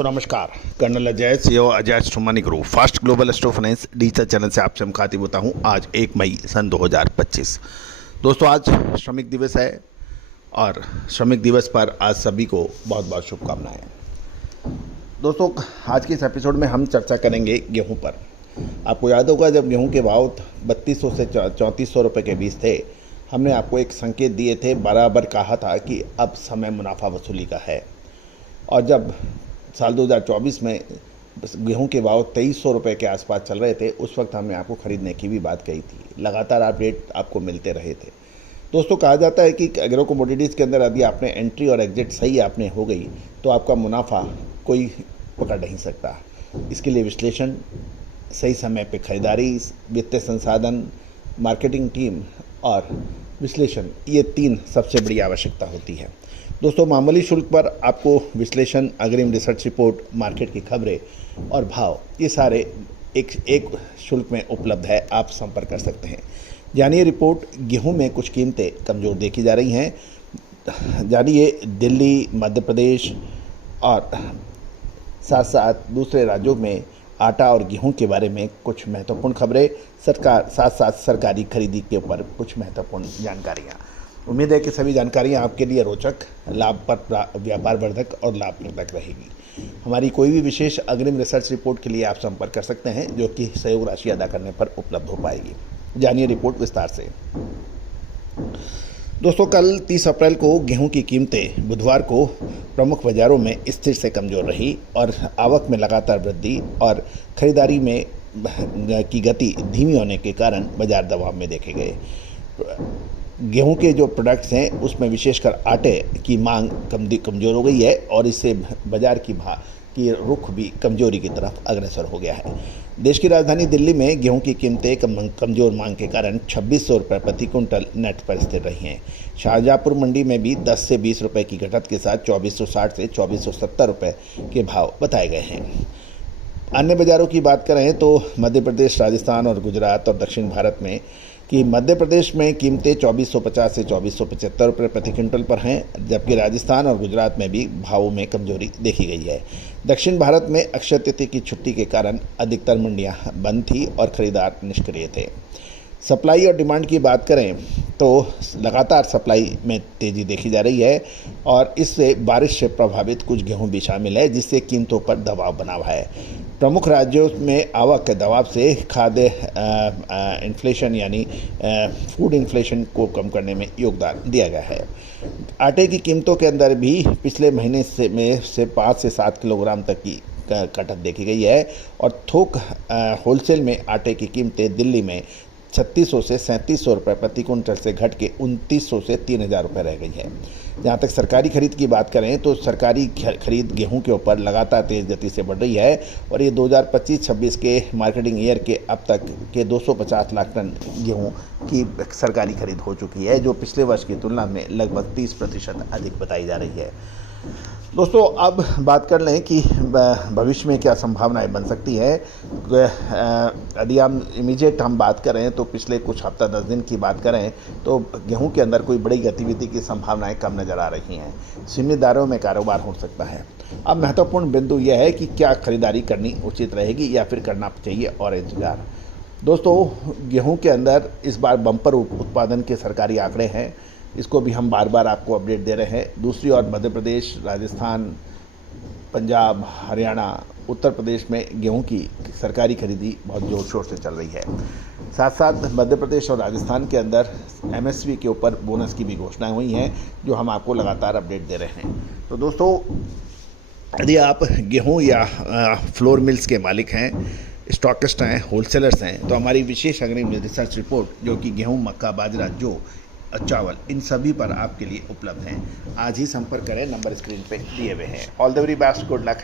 दोस्तों नमस्कार। Colonel Ajay CO Ajay astronomy group fast global astro finance digital channel से आपसे मुखातिब होता हूं। आज 1 मई सन 2025। दोस्तों आज श्रमिक दिवस है और श्रमिक दिवस पर आज सभी को बहुत बहुत शुभकामनाएं। दोस्तों आज के इस एपिसोड में हम चर्चा करेंगे गेहूं पर। आपको याद होगा जब गेहूं के भाव 3200 से 3400 रुपये के बीच थे, हमने आपको एक संकेत दिए थे, बराबर कहा था कि अब समय मुनाफा वसूली का है। और जब साल 2024 में गेहूं के भाव 2300 रुपये के आसपास चल रहे थे, उस वक्त हमने आपको ख़रीदने की भी बात कही थी। लगातार अपडेट आपको मिलते रहे थे। दोस्तों कहा जाता है कि एग्रो कमोडिटीज़ के अंदर यदि आपने एंट्री और एग्जिट सही आपने हो गई तो आपका मुनाफा कोई पकड़ नहीं सकता। इसके लिए विश्लेषण, सही समय पे खरीदारी, वित्तीय संसाधन, मार्केटिंग टीम और विश्लेषण, ये 3 सबसे बड़ी आवश्यकता होती है। दोस्तों मामूली शुल्क पर आपको विश्लेषण, अग्रिम रिसर्च रिपोर्ट, मार्केट की खबरें और भाव, ये सारे एक शुल्क में उपलब्ध है। आप संपर्क कर सकते हैं। जानिए रिपोर्ट, गेहूं में कुछ कीमतें कमज़ोर देखी जा रही हैं। जानिए दिल्ली, मध्य प्रदेश और साथ साथ दूसरे राज्यों में आटा और गेहूं के बारे में कुछ महत्वपूर्ण खबरें, साथ साथ सरकारी खरीदी के ऊपर कुछ महत्वपूर्ण जानकारियाँ। उम्मीद है कि सभी जानकारियाँ आपके लिए रोचक, व्यापार वर्धक और लाभप्रदक रहेगी। हमारी कोई भी विशेष अग्रिम रिसर्च रिपोर्ट के लिए आप संपर्क कर सकते हैं, जो कि सहयोग राशि अदा करने पर उपलब्ध हो पाएगी। जानिए रिपोर्ट विस्तार से। दोस्तों कल 30 अप्रैल को गेहूं की कीमतें बुधवार को प्रमुख बाजारों में स्थिर से कमज़ोर रही और आवक में लगातार वृद्धि और खरीदारी में की गति धीमी होने के कारण बाजार दबाव में देखे गए। गेहूं के जो प्रोडक्ट्स हैं उसमें विशेषकर आटे की मांग कमज़ोर हो गई है और इससे बाजार की रुख भी कमजोरी की तरफ अग्रसर हो गया है। देश की राजधानी दिल्ली में गेहूं की कीमतें कमज़ोर मांग के कारण 2600 रुपये प्रति कुंटल नेट पर स्थिर रही हैं। शाहजहाँपुर मंडी में भी 10 से 20 रुपये की घटत के साथ 2460 से 2470 रुपये के भाव बताए गए हैं। अन्य बाज़ारों की बात करें तो मध्य प्रदेश, राजस्थान और गुजरात और दक्षिण भारत में कि मध्य प्रदेश में कीमतें 2450 से 2475 रुपये प्रति क्विंटल पर हैं, जबकि राजस्थान और गुजरात में भी भावों में कमजोरी देखी गई है। दक्षिण भारत में अक्षय तृतीया की छुट्टी के कारण अधिकतर मंडियां बंद थी और खरीदार निष्क्रिय थे। सप्लाई और डिमांड की बात करें तो लगातार सप्लाई में तेज़ी देखी जा रही है और इससे बारिश से प्रभावित कुछ गेहूं भी शामिल है, जिससे कीमतों पर दबाव बना हुआ है। प्रमुख राज्यों में आवक के दबाव से खाद्य इन्फ्लेशन यानी फूड इन्फ्लेशन को कम करने में योगदान दिया गया है। आटे की कीमतों के अंदर भी पिछले महीने से 5 से 7 किलोग्राम तक की कटत देखी गई है और थोक होलसेल में आटे की कीमतें दिल्ली में 3600 से 3700 रुपये प्रति कुंटल से घट के 2900 से 3000 रुपये रह गई है। जहाँ तक सरकारी खरीद की बात करें तो सरकारी खरीद गेहूं के ऊपर लगातार तेज़ गति से बढ़ रही है और ये 2025-26 के मार्केटिंग ईयर के अब तक के 250 लाख टन गेहूं की सरकारी खरीद हो चुकी है, जो पिछले वर्ष की तुलना में लगभग 30% अधिक बताई जा रही है। दोस्तों अब बात कर लें कि भविष्य में क्या संभावनाएं बन सकती है। यदि हम बात करें तो पिछले कुछ हफ्ता 10 दिन की बात करें तो गेहूं के अंदर कोई बड़ी गतिविधि की संभावनाएं कम नज़र आ रही हैं। सीमित दायरों में कारोबार हो सकता है। अब महत्वपूर्ण बिंदु यह है कि क्या खरीदारी करनी उचित रहेगी या फिर करना चाहिए और इंतजार। दोस्तों गेहूँ के अंदर इस बार बम्पर उत्पादन के सरकारी आंकड़े हैं, इसको भी हम बार बार आपको अपडेट दे रहे हैं। दूसरी ओर मध्य प्रदेश, राजस्थान, पंजाब, हरियाणा, उत्तर प्रदेश में गेहूं की सरकारी खरीदी बहुत ज़ोर शोर से चल रही है। साथ साथ मध्य प्रदेश और राजस्थान के अंदर एमएसपी के ऊपर बोनस की भी घोषणाएं हुई हैं, जो हम आपको लगातार अपडेट दे रहे हैं। तो दोस्तों यदि आप गेहूँ या फ्लोर मिल्स के मालिक हैं, स्टॉकिस्ट हैं, होलसेलर्स हैं, तो हमारी विशेष अग्रिम रिसर्च रिपोर्ट जो कि गेहूँ, मक्का, बाजरा, जौ, चावल, इन सभी पर आपके लिए उपलब्ध हैं। आज ही संपर्क करें, नंबर स्क्रीन पे दिए हुए हैं। All the very best, good luck.